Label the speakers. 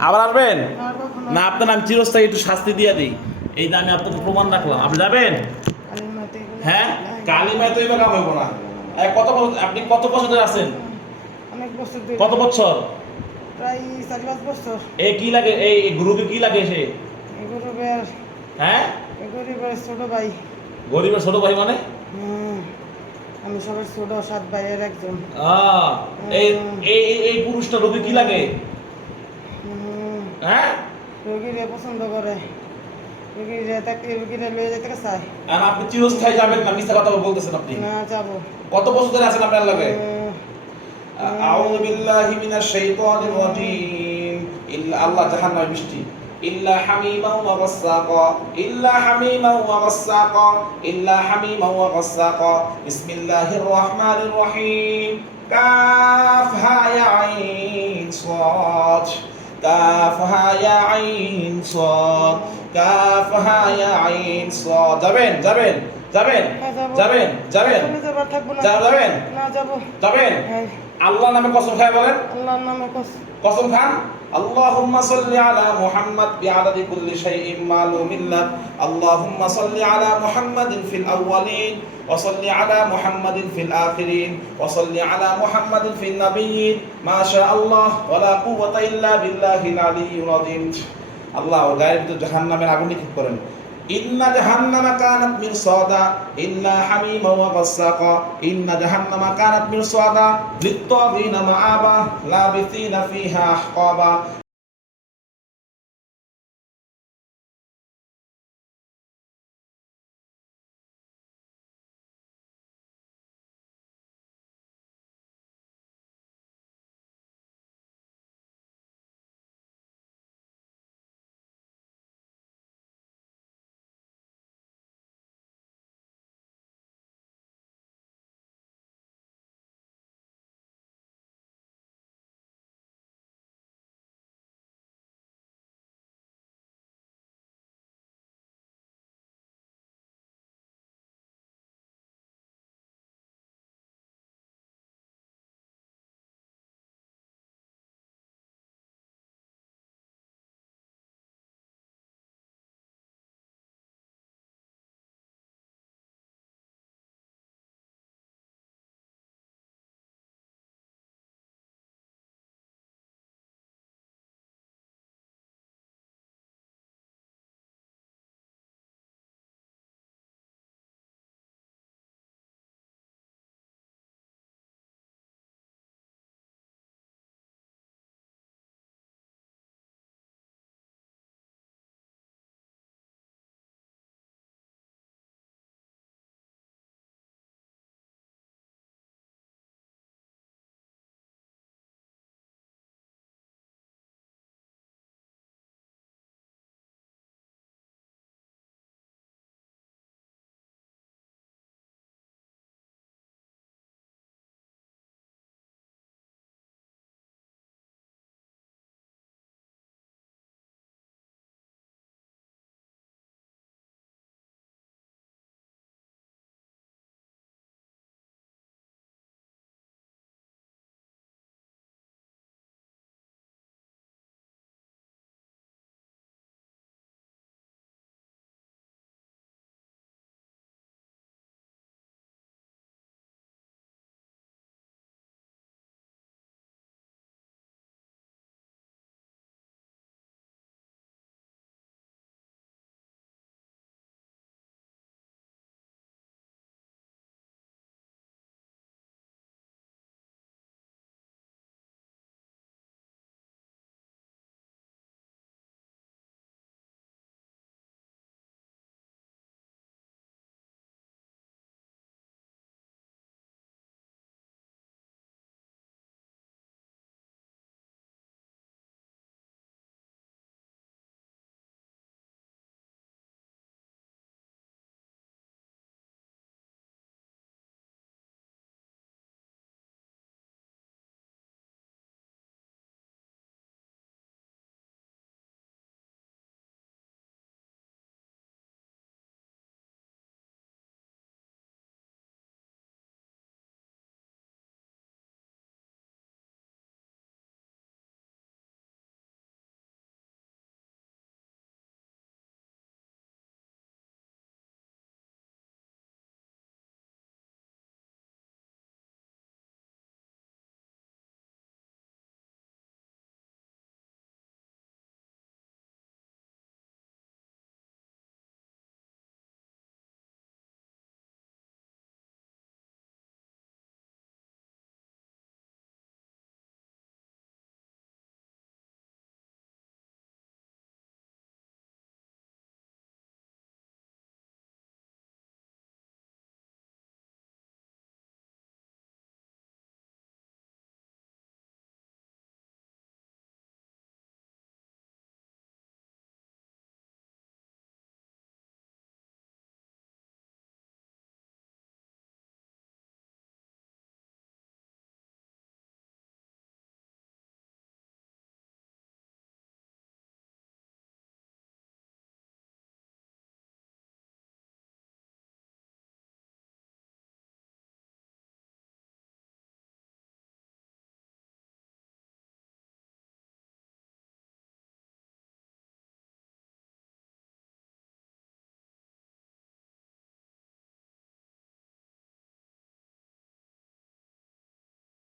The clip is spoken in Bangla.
Speaker 1: আবার আসবেন? না আপনার আমি চিরস্থায়ী একটু শাস্তি দিয়ে দিই। এই আমি আপনাকে প্রমাণ রাখলাম। আপনি যাবেন? হ্যাঁ। কালিমায় তো এবার হইব না। কত বছর আপনি কত বছর ধরে আছেন?
Speaker 2: অনেক বছর
Speaker 1: কত বছর?
Speaker 2: প্রায় চার পাঁচ বছর।
Speaker 1: এই কি লাগে? এই গ্রুপে কি লাগে সে?
Speaker 2: এই গরিবের
Speaker 1: হ্যাঁ?
Speaker 2: গরিবের ছোট ভাই।
Speaker 1: গরিবের ছোট ভাই মানে?
Speaker 2: আমি সবার ছোট সাত ভাইয়ের একজন।
Speaker 1: এই এই এই- পুরুষটা রোগী কি লাগে? হ্যাঁ?
Speaker 2: রোগীরে পছন্দ করে।
Speaker 1: আর আপনি চিরস্থায়ী যাবেন না মিথ্যা কথা বলতেছেন আপনি।
Speaker 2: না যাব।
Speaker 1: কত বছর ধরে আছেন আপনার লাগে? আউযু বিল্লাহি মিনাশ শাইতানির রাজীম। ইল্লা আল্লাহ জাহান্নামে বৃষ্টি। ইল্লা হামিমা ওয়া গাসসাকা ইল্লা হামিমা ওয়া গাসসাকা ইল্লা হামিমা ওয়া গাসসাকা বিসমিল্লাহির রহমানির রহিম। কাফ হা ইয়া আইন সাদ কাফ হা ইয়া আইন সাদ কাফ হা ইয়া আইন সাদ। যাবেন যাবেন যাবেন
Speaker 2: হ্যাঁ, যাব।
Speaker 1: যাবেন যাবেন। যাবেন।
Speaker 2: না যাব।
Speaker 1: যাবেন।
Speaker 2: হ্যাঁ।
Speaker 1: আল্লাহ নামে কসম খায় বলেন?
Speaker 2: আল্লাহর নামে কস
Speaker 1: কসম খান? আল্লাহুম্মা সাল্লি আলা মুহাম্মাদ বিআদাদি কুল্লি শাইইন মালুমিন লাক আল্লাহুম্মা সাল্লি আলা মুহাম্মাদিন ফিল আউওয়ালিন ওয়া সাল্লি আলা মুহাম্মাদিন ফিল আখিরিন। ওয়া সাল্লি আলা মুহাম্মাদিন ফিন নাবিয়্যিন। মা শা আল্লাহ ওয়া লা কুওয়াতা ইল্লা বিল্লাহিল আলিয়্যিল আযীম। আল্লাহ ওর গায়ের ভিতর জাহান্নামের আগুন নিক্ষেপ করেন। إن جهنم كانت مرصادا إلا حميما وغساقا إن جهنم كانت مرصادا للطاغين مآبا لابثين فيها أحقابا.